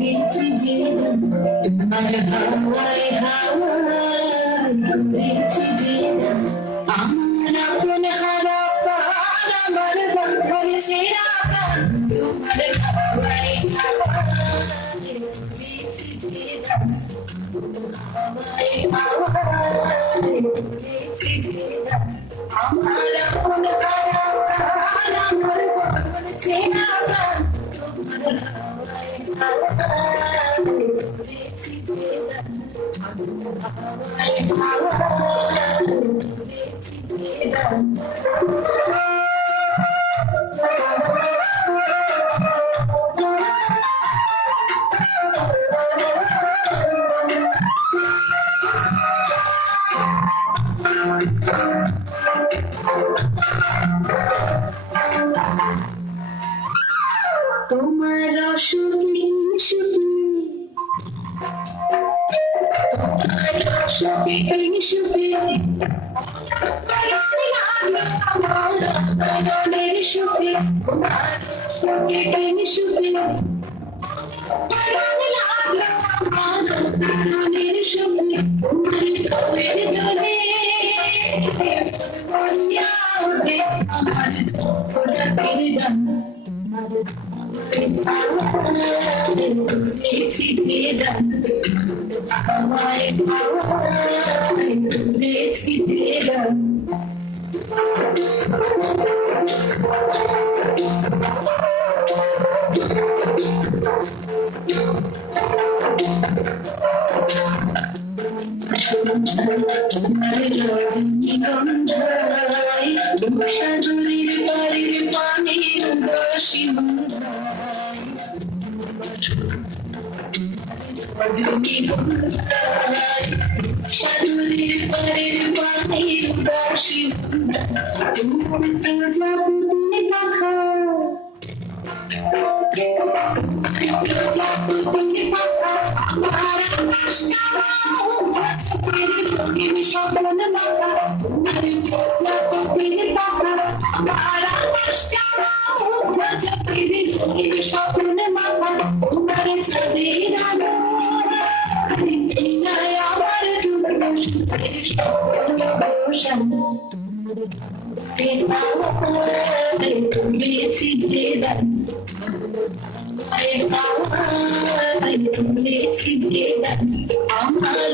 করেছি যে তোমার হাওয়ায় হাওয়ায় করেছি যে আমার আপন হারা প্রাণ আমার বন্ধন ছেড়া প্রাণ তোমার হাওয়ায় হাওয়ায় করেছি যে হাওয়ায় হাওয়ায় করেছি যে আমার আপন হারা প্রাণ আমার বন্ধন ছেড়া প্রাণ তোমার হাওয়ায় হাওয়ায় করেছি যে হাওয়ায় হাওয়ায় করেছি যে তোমার অসুখী সুখী তোমার অসুখী সুখী আমার নয়নের সুখী তোমার অসুখী সুখী আমার নয়নের সুখী তোমার চোখের জলে বলিয়া ওঠে আমার ফোটার গান করেছি যে হাওয়ায় হাওয়ায় করেছি যে রজনীগন্ধায় সাগরের পাড়ের পানির বাসি রজনীগন্ধায় সাগরের পাড়ের পানির বাসি তোমার প্রজাপতি পাখা প্রজাপতি পাখা আমার স্বপ্ন মাখা তোমার প্রজাপতির পাখা আমার প্রজাপতির স্বপ্ন মাখা তোমার চাঁদের আলো আমার করেছি যে করেছি যে আমার